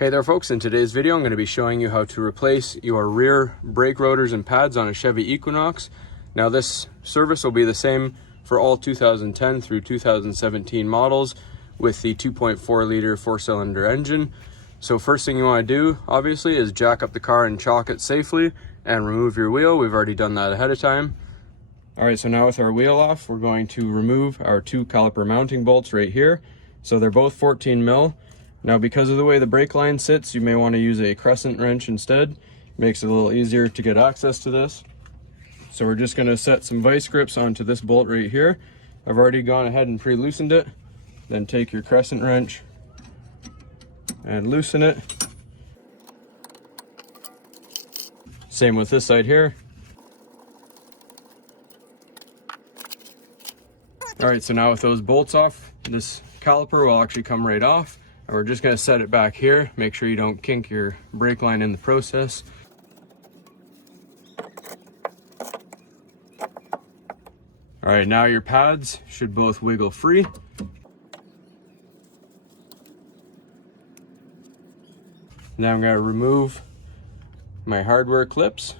Hey there folks, in today's video I'm going to be showing you how to replace your rear brake rotors and pads on a Chevy Equinox. Now this service will be the same for all 2010 through 2017 models with the 2.4 liter 4-cylinder engine. So first thing you want to do obviously is jack up the car and chock it safely and remove your wheel. We've already done that ahead of time. Alright, so now with our wheel off, we're going to remove our two caliper mounting bolts right here. So they're both 14 mil. Now because of the way the brake line sits, you may want to use a crescent wrench instead. Makes it a little easier to get access to this. So we're just going to set some vice grips onto this bolt right here. I've already gone ahead and pre-loosened it. Then take your crescent wrench and loosen it. Same with this side here. Alright, so now with those bolts off, this caliper will actually come right off. And we're just going to set it back here. Make sure you don't kink your brake line in the process. Alright, now your pads should both wiggle free. Now I'm going to remove my hardware clips.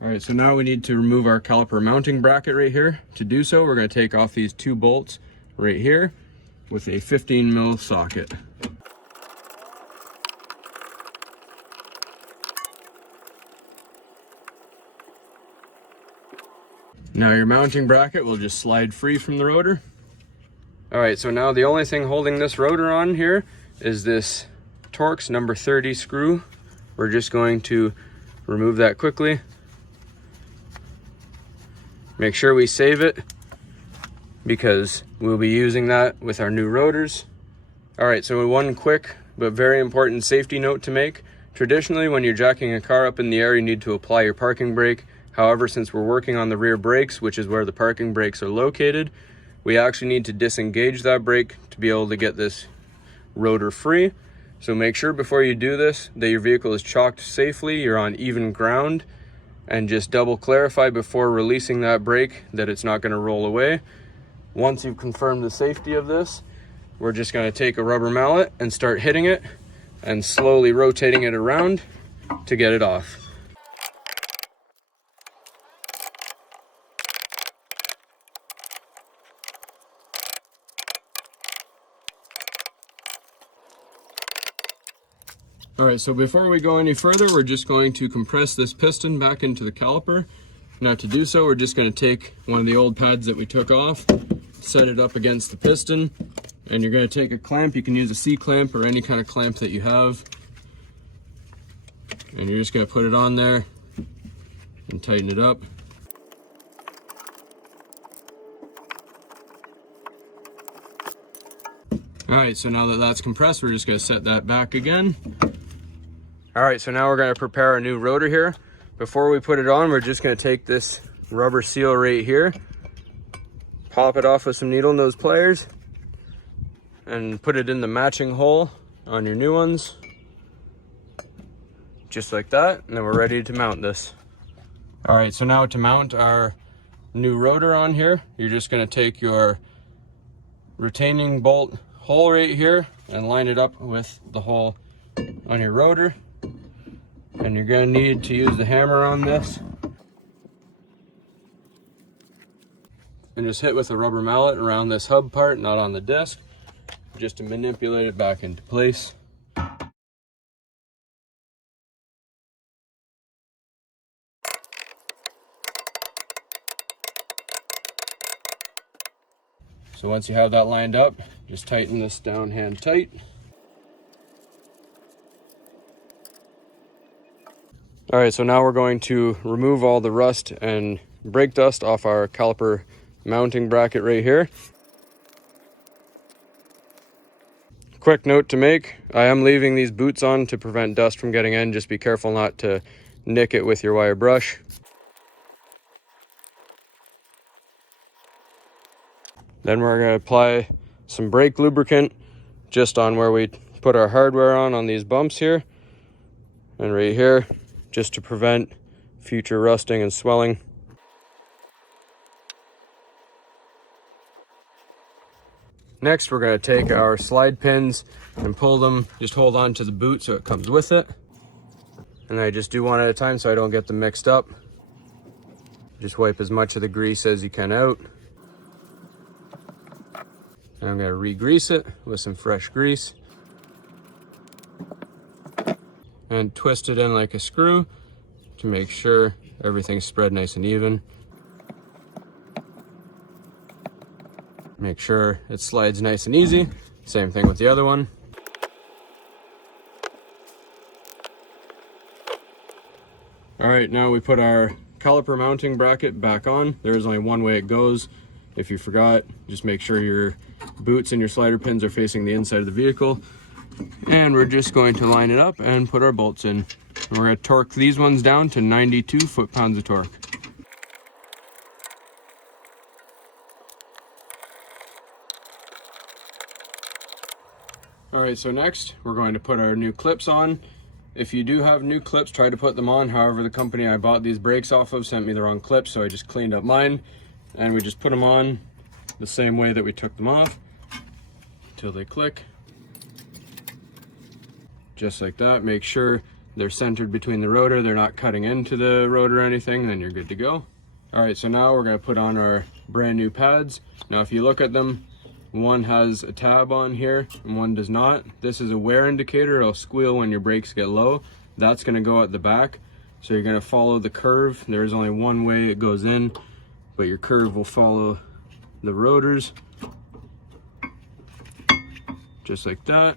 Alright, so now we need to remove our caliper mounting bracket right here. To do so, we're going to take off these two bolts right here with a 15 mil socket. Now your mounting bracket will just slide free from the rotor. Alright, so now the only thing holding this rotor on here is this Torx number 30 screw. We're just going to remove that quickly. Make sure we save it because we'll be using that with our new rotors. Alright, so one quick but very important safety note to make. Traditionally, when you're jacking a car up in the air, you need to apply your parking brake. However, since we're working on the rear brakes, which is where the parking brakes are located, we actually need to disengage that brake to be able to get this rotor free. So make sure before you do this that your vehicle is chocked safely, you're on even ground, and just double clarify before releasing that brake that it's not going to roll away. Once you've confirmed the safety of this, we're just going to take a rubber mallet and start hitting it and slowly rotating it around to get it off. Alright, so before we go any further, we're just going to compress this piston back into the caliper. Now to do so, we're just going to take one of the old pads that we took off, set it up against the piston, and you're going to take a clamp. You can use a C-clamp or any kind of clamp that you have. And you're just going to put it on there and tighten it up. Alright, so now that that's compressed, we're just going to set that back again. Alright, so now we're going to prepare a new rotor here. Before we put it on, we're just going to take this rubber seal right here, pop it off with some needle nose pliers, and put it in the matching hole on your new ones. Just like that, and then we're ready to mount this. Alright, so now to mount our new rotor on here, you're just going to take your retaining bolt hole right here and line it up with the hole on your rotor. And you're going to need to use the hammer on this and just hit with a rubber mallet around this hub part, not on the disc, just to manipulate it back into place. So once you have that lined up, just tighten this down hand tight. Alright, so now we're going to remove all the rust and brake dust off our caliper mounting bracket right here. Quick note to make, I am leaving these boots on to prevent dust from getting in. Just be careful not to nick it with your wire brush. Then we're going to apply some brake lubricant just on where we put our hardware on these bumps here and right here, just to prevent future rusting and swelling. Next, we're going to take our slide pins and pull them. Just hold on to the boot so it comes with it. And I just do one at a time so I don't get them mixed up. Just wipe as much of the grease as you can out. And I'm going to re-grease it with some fresh grease. And twist it in like a screw to make sure everything's spread nice and even. Make sure it slides nice and easy. Same thing with the other one. All right, now we put our caliper mounting bracket back on. There is only one way it goes. If you forgot, just make sure your boots and your slider pins are facing the inside of the vehicle. And we're just going to line it up and put our bolts in. We're going to torque these ones down to 92 foot-pounds of torque. All right, so next we're going to put our new clips on. If you do have new clips, try to put them on. However, the company I bought these brakes off of sent me the wrong clips, so I just cleaned up mine. And we just put them on the same way that we took them off until they click. Just like that. Make sure they're centered between the rotor. They're not cutting into the rotor or anything, then you're good to go. All right, so now we're going to put on our brand new pads. Now, if you look at them, one has a tab on here and one does not. This is a wear indicator. It'll squeal when your brakes get low. That's going to go at the back. So you're going to follow the curve. There is only one way it goes in, but your curve will follow the rotors. Just like that.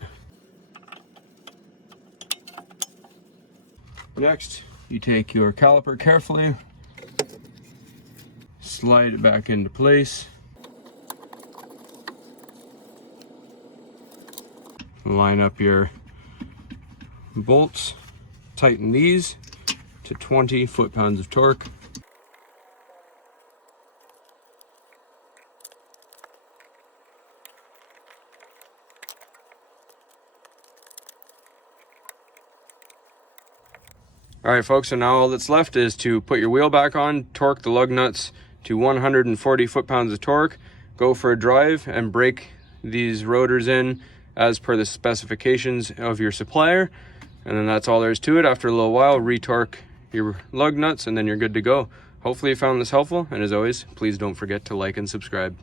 Next, you take your caliper carefully, slide it back into place. Line up your bolts, tighten these to 20 foot-pounds of torque. All right, folks, so now all that's left is to put your wheel back on, torque the lug nuts to 140 foot-pounds of torque, go for a drive, and break these rotors in as per the specifications of your supplier. And then that's all there is to it. After a little while, retorque your lug nuts and then you're good to go. Hopefully you found this helpful, and as always, please don't forget to like and subscribe.